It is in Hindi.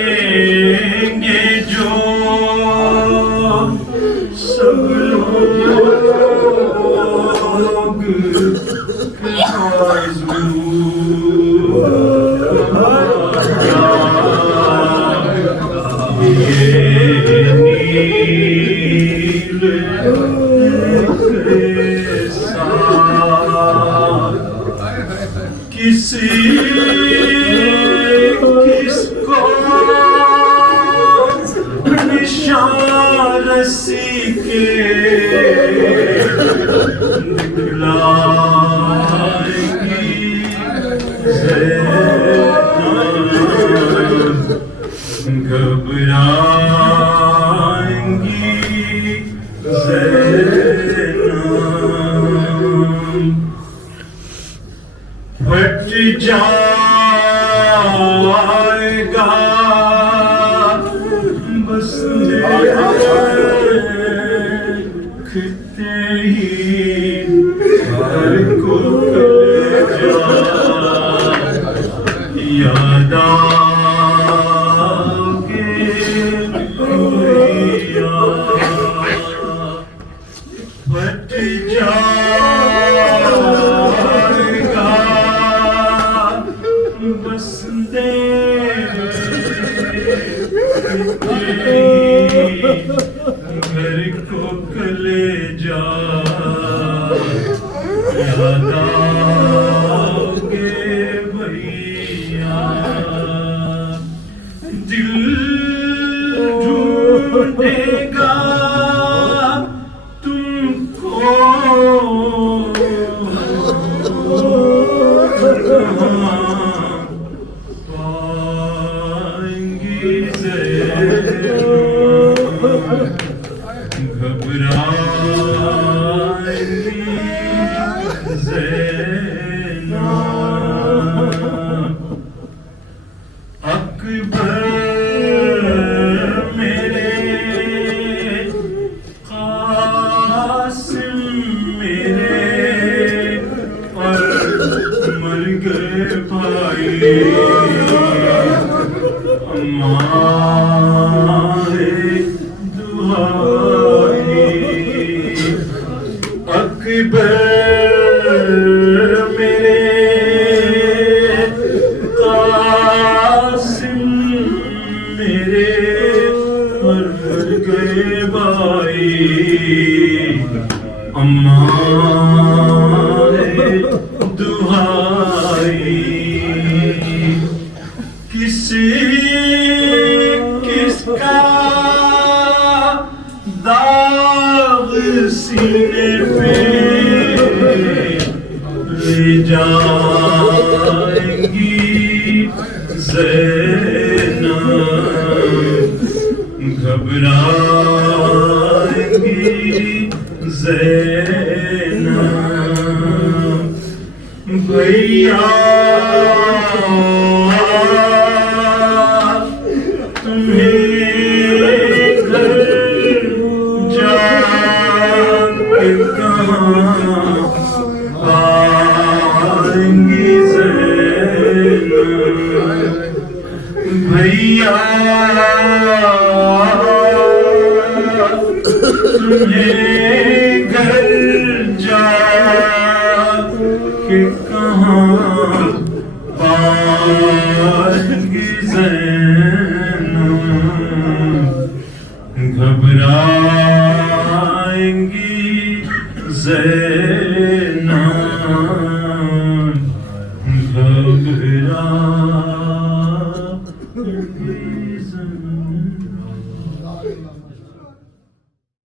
पूछेंगे जो सब लोग किसी किसको निशान रसी के दिखलाएंगी घबराएंगी फट जाएगा बस देखते ही हर को याद आओगे फट जाएगा बस घर को कलेजा याद आओगे भैया दिल ढूंढेगा तुमको अकबर मेरे कासिम मेरे और मर गए भाई हमारे दुहाई अकबर हमारे दुहाई किसी किसका दाग सीने पे ले जाएंगी ज़ैनब घबराएंगी ज़ैनब भैया तुम्हें घर जाके कहाँ पाएंगी ज़ैनब भैया तुम्हें घर जाके कहाँ पाएंगी ज़ैनब घबराएंगी ज़ैनब